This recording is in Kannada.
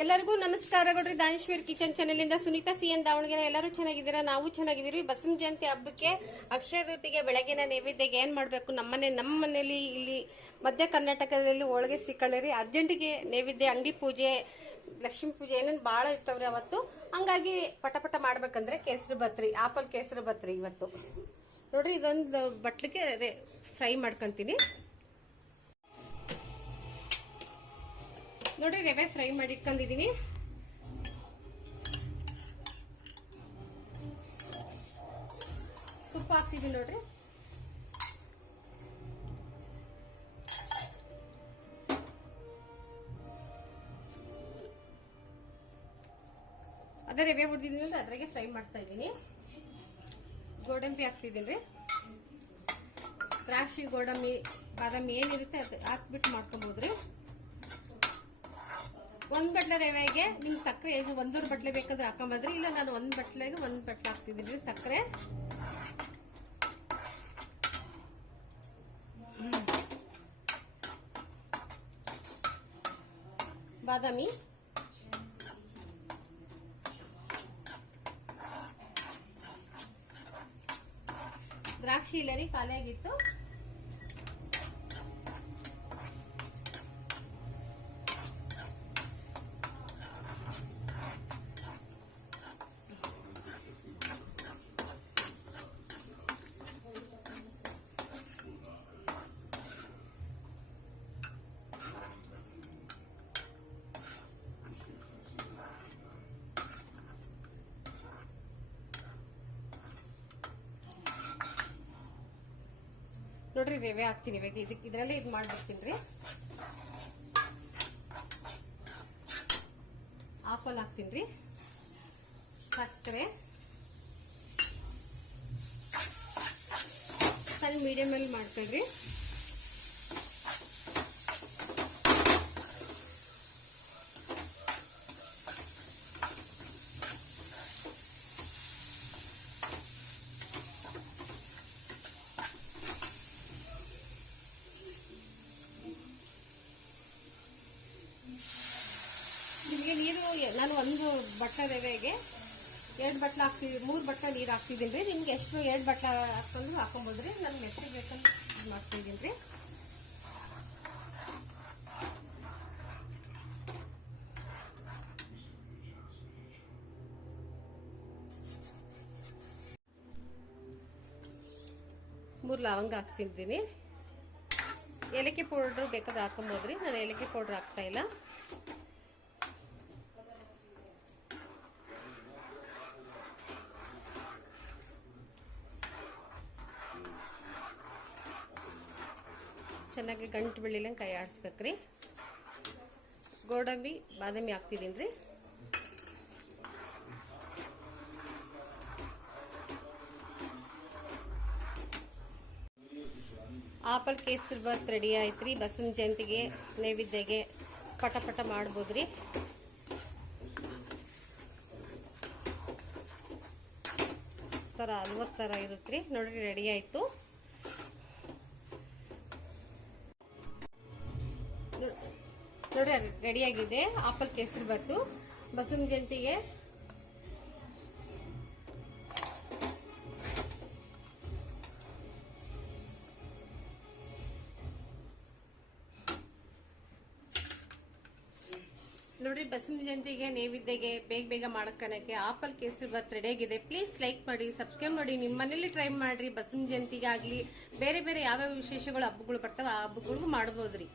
ಎಲ್ಲರಿಗೂ ನಮಸ್ಕಾರಗಳ್ರಿ ದಾನೇಶ್ವರ್ ಕಿಚನ್ ಚಾನೆಲ್ ಇಂದ ಸುನೀತಾ, ಸಿ ಎನ್ ದಾವಣಗೆರೆ, ಎಲ್ಲರೂ ಚೆನ್ನಾಗಿದ್ದೀರಾ? ನಾವು ಚೆನ್ನಾಗಿದ್ದೀವಿ. ಬಸವ ಜಯಂತಿ ಹಬ್ಬಕ್ಕೆ ಅಕ್ಷಯ ತೃತೀಗೆ ಬೆಳಗಿನ ನೈವೇದ್ಯಗೆ ಏನ್ ಮಾಡ್ಬೇಕು? ನಮ್ಮನೆ ನಮ್ಮ ಮನೇಲಿ ಇಲ್ಲಿ ಮಧ್ಯ ಕರ್ನಾಟಕದಲ್ಲಿ ಒಳಗೆ ಸಿಕ್ಕಳ್ರಿ ಅರ್ಜೆಂಟಿಗೆ ನೈವೇದ್ಯ, ಅಂಗಡಿ ಪೂಜೆ, ಲಕ್ಷ್ಮೀ ಪೂಜೆ ಏನೇನು ಭಾಳ ಇರ್ತಾವ್ರಿ ಅವತ್ತು. ಹಂಗಾಗಿ ಪಟ ಪಟ ಮಾಡ್ಬೇಕಂದ್ರೆ ಕೇಸರಿ ಬತ್ರಿ ಆಪಲ್ ಕೇಸರಿ ಬತ್ರಿ ಇವತ್ತು. ನೋಡ್ರಿ ಇದೊಂದು ಬಟ್ಲಿಗೆ ಫ್ರೈ ಮಾಡ್ಕೊಂತೀನಿ. ನೋಡ್ರಿ ರವೆ ಫ್ರೈ ಮಾಡಿ ಇಟ್ಕೊಂಡಿದ್ದೀನಿ ತುಪ್ಪ ಹಾಕ್ತಿದ್ದೀನಿ ನೋಡ್ರಿ. ಅದೇ ರವೆ ಹುಡ್ದಿದ್ದೀನಿ ಅಂದ್ರೆ ಅದ್ರಾಗೆ ಫ್ರೈ ಮಾಡ್ತಾ ಇದ್ದೀನಿ. ಗೋಡಂಬಿ ಹಾಕ್ತಿದ್ದೀನಿ ರೀ. ದ್ರಾಕ್ಷಿ, ಗೋಡಂಬಿ, ಬಾದಾಮಿ ಏನಿರುತ್ತೆ ಅದು ಹಾಕ್ಬಿಟ್ಟು ಮಾಡ್ಕೊಬೋದ್ರಿ ಒಂದ್ ಬಟ್ಲೆ ರವೆಗೆ ನಿಮ್ ಸಕ್ಕರೆ ಎಷ್ಟು ಒಂದೂರು ಬಟ್ಲೆ ಬೇಕಂದ್ರೆ ಹಾಕೊಂಬದ್ರಿ, ಇಲ್ಲ ನಾನು ಒಂದ್ ಬಟ್ಲೆಗೆ ಒಂದ್ ಬಟ್ಲೆ ಹಾಕ್ತಿದ್ದೀನಿ ಸಕ್ಕರೆ. ಬಾದಾಮಿ. ದ್ರಾಕ್ಷಿ ಇಲ್ಲ ರೀ ಖಾಲಿಯಾಗಿತ್ತು. ನೋಡ್ರಿ ರವೆ ಹಾಕ್ತೀನಿ, ಇವಾಗ ಇದಕ್ಕೆ ಇದರಲ್ಲೇ ಇದು ಮಾಡ್ಬಿಡ್ತೀನಿ ಆಪಲ್ ಹಾಕ್ತೀನಿ ರೀ. ಸಕ್ಕರೆ. ಸಣ್ಣ ಮೀಡಿಯಮ್ ಅಲ್ಲಿ ಮಾಡ್ಕೊಳ್ರಿ. ನಿಮಗೆ ನೀರು ನಾನು ಒಂದು ಬಟ್ಲ ರವೆಗೆ ಎರಡು ಬಟ್ಲ ಹಾಕ್ತೀವಿ ಮೂರು ಬಟ್ಲ ನೀರು ಹಾಕ್ತಿದ್ದೀನಿ ರೀ. ನಿಮ್ಗೆ ಎಷ್ಟು ಎರಡು ಬಟ್ಲ ಹಾಕೊಂಡು ಹಾಕೊಂಬೋದ್ರಿ ನಾನು ಮೆತ್ತಿಗೆ ಬೇಕಂತ ಮಾಡ್ತಿದ್ದೀನಿ ರೀ. ಮೂರು ಲವಂಗ ಹಾಕ್ತಿದ್ದೀನಿ. ಏಲಕ್ಕಿ ಪೌಡ್ರ್ ಬೇಕಾದ್ರೆ ಹಾಕೊಂಬೋದ್ರಿ ನಾನು ಏಲಕ್ಕಿ ಪೌಡ್ರ್ ಹಾಕ್ತಾ ಚೆನ್ನಾಗಿ ಗಂಟು ಬೆಳ್ಳಿಲಂಗೆ ಕೈ ಆಡಿಸ್ಬೇಕ್ರಿ ಗೋಡಂಬಿ, ಬಾದಾಮಿ ಹಾಕ್ತಿದ್ದೀನಿ ರೀ. ಆಪಲ್ ಕೇಸರಿ ಬಾತ್ ರೆಡಿ ಆಯ್ತು ರೀ ಬಸವನ ಜಯಂತಿಗೆ ನೈವೇದ್ಯಗೆ ಪಟ ಪಟ ಮಾಡ್ಬೋದ್ರಿ ಥರ ಅಲ್ವತ್ತು ಥರ ಇರುತ್ತೆ ರೀ. ನೋಡಿರಿ, ರೆಡಿ ಆಯಿತು. ನೋಡ್ರಿ ರೆಡಿಯಾಗಿದೆ. ಆಪಲ್ ಕೇಸರಿ ಬಾತು. ಬಸವನ ಜಂತಿಗೆ ನೋಡ್ರಿ, ಬಸವನ ಜಯಂತಿಗೆ ನೇವಿದ್ದೆಗೆ ಬೇಗ ಬೇಗ ಮಾಡಕ್ಕನಕ್ಕೆ ಆಪಲ್ ಕೇಸರಿ ಬಾತ್, ರೆಡಿಯಾಗಿದೆ. ಪ್ಲೀಸ್ ಲೈಕ್ ಮಾಡಿ, ಸಬ್ಸ್ಕ್ರೈಬ್ ಮಾಡಿ. ನಿಮ್ಮ ಮನೇಲಿ ಟ್ರೈ ಮಾಡ್ರಿ. ಬಸವನ ಜಯಂತಿಗೆ ಆಗಲಿ, ಬೇರೆ ಬೇರೆ ಯಾವ್ಯಾವ ವಿಶೇಷಗಳು ಹಬ್ಬಗಳು ಬರ್ತಾವೆ ಆ ಹಬ್ಬಗಳಿಗೂ ಮಾಡ್ಬೋದ್ರಿ.